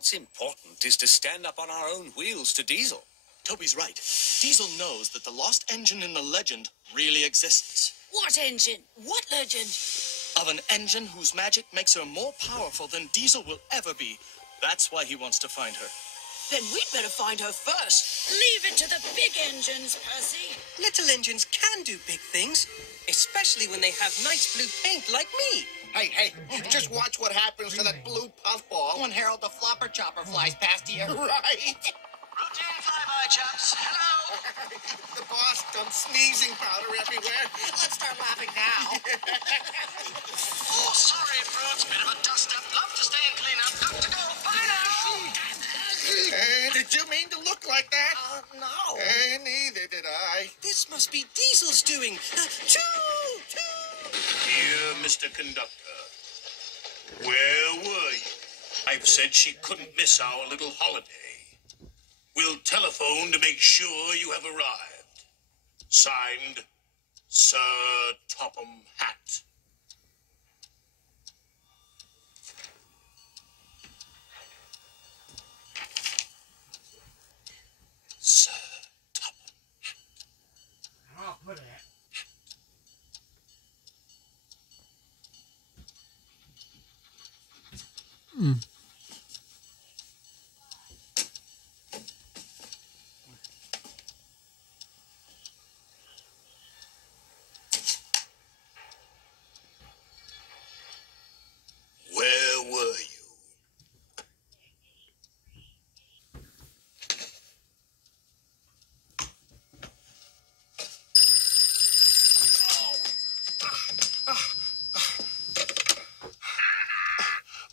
What's important is to stand up on our own wheels to Diesel. Toby's right. Diesel knows that the lost engine in the legend really exists. What engine? What legend? Of an engine whose magic makes her more powerful than Diesel will ever be. That's why he wants to find her. Then we'd better find her first. Leave it to the big engines, Percy. Little engines can do big things, especially when they have nice blue paint like me. Hey, just watch what happens to that blue puffball when Harold the Flopper Chopper flies past you. Right. Routine flyby, chaps. Hello. The boss dumps sneezing powder everywhere. Let's start laughing now. Oh, sorry, Brooks. Bit of a dust-up. Love to stay and clean up. Got to go. Bye now. Did you mean to look like that? No. Neither did I. This must be Diesel's doing. Choo! Dear Mr. Conductor, where were you? I've said she couldn't miss our little holiday. We'll telephone to make sure you have arrived. Signed, Sir Topham Hatt. Sir Topham Hatt. Oh, put it. Where were you?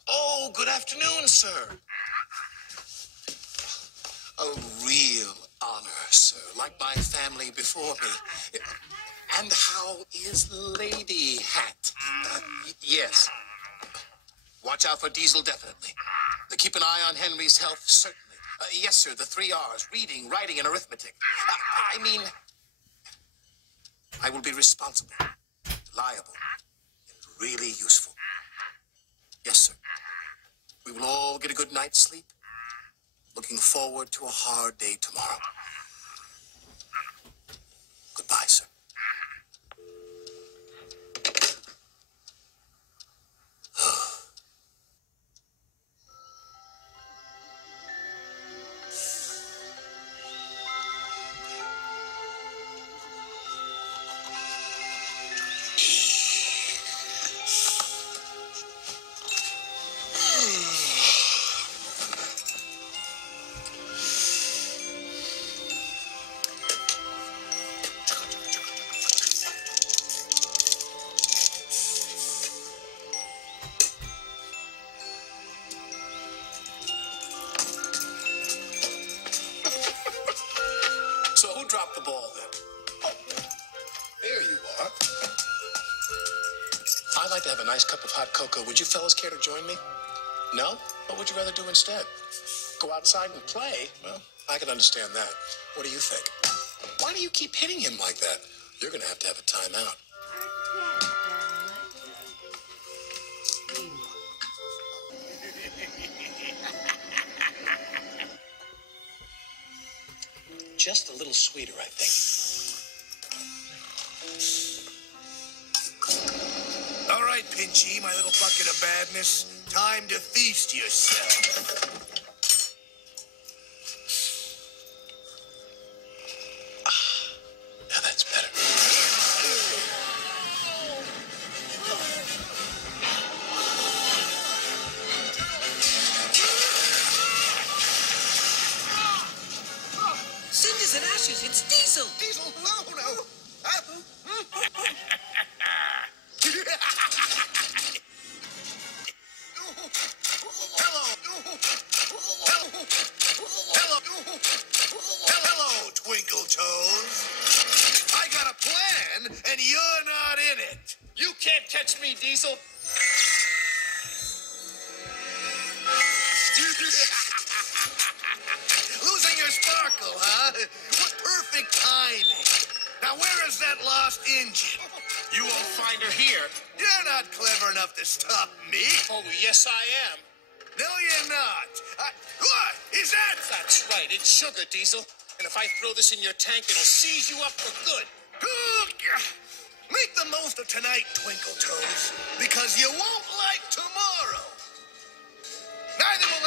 Oh, good afternoon, sir. A real honor, sir, like my family before me. And how is Lady Hat? Yes. Watch out for Diesel, definitely. Keep an eye on Henry's health, certainly. Yes, sir, the 3 R's, reading, writing, and arithmetic. I mean, I will be responsible, reliable, and really useful. Yes, sir. We will all get a good night's sleep. Looking forward to a hard day tomorrow. Goodbye, sir. So who dropped the ball then? Oh, there you are. I'd like to have a nice cup of hot cocoa. Would you fellas care to join me? No? What would you rather do instead? Go outside and play? Well, I can understand that. What do you think? Why do you keep hitting him like that? You're going to have a timeout. Just a little sweeter, I think. All right, Pinchy, my little bucket of badness. Time to feast yourself. Now that's better. Cinders and ashes, it's Diesel. Diesel, no. Hello, Twinkle Toes. I got a plan, and you're not in it. You can't catch me, Diesel. Losing your sparkle, huh? What perfect timing. Now, where is that lost engine? You won't find her here. You're not clever enough to stop me. Oh, yes, I am. No, you're not. What is that? That's right, it's sugar, Diesel. And if I throw this in your tank, it'll seize you up for good. Make the most of tonight, Twinkle Toes, because you won't like tomorrow. Neither will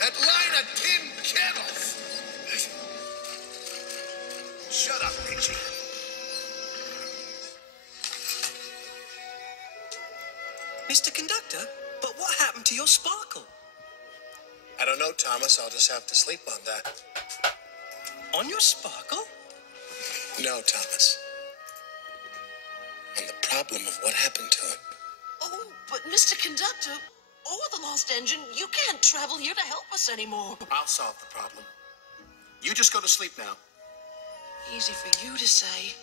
that line of tin kettles. Shut up, Richie. Mr. Conductor, but what happened to your sparkle? I don't know, Thomas. I'll just have to sleep on that. On your sparkle? No, Thomas. On the problem of what happened to him. Oh, but Mr. Conductor, or the lost engine, you can't travel here to help us anymore. I'll solve the problem. You just go to sleep now. Easy for you to say.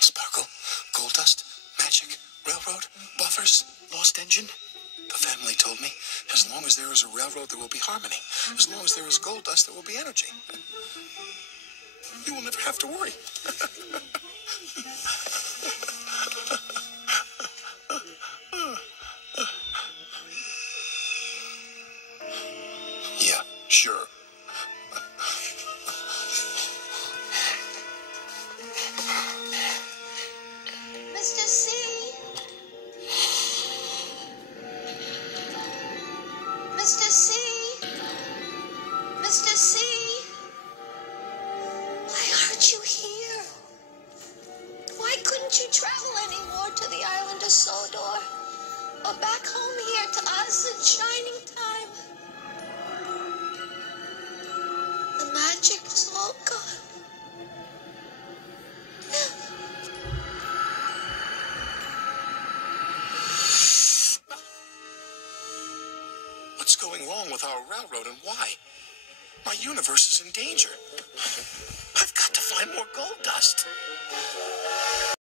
Sparkle, gold dust, magic, railroad, buffers, lost engine. The family told me, as long as there is a railroad, there will be harmony. As long as there is gold dust, there will be energy. You will never have to worry. Yeah, sure. Mr. C. Mr. C. Mr. C. Why aren't you here? Why couldn't you travel anymore to the island of Sodor? Or back home here to us in Shining Time? The magic was all gone. What's going wrong with our railroad and why? My universe is in danger. I've got to find more gold dust.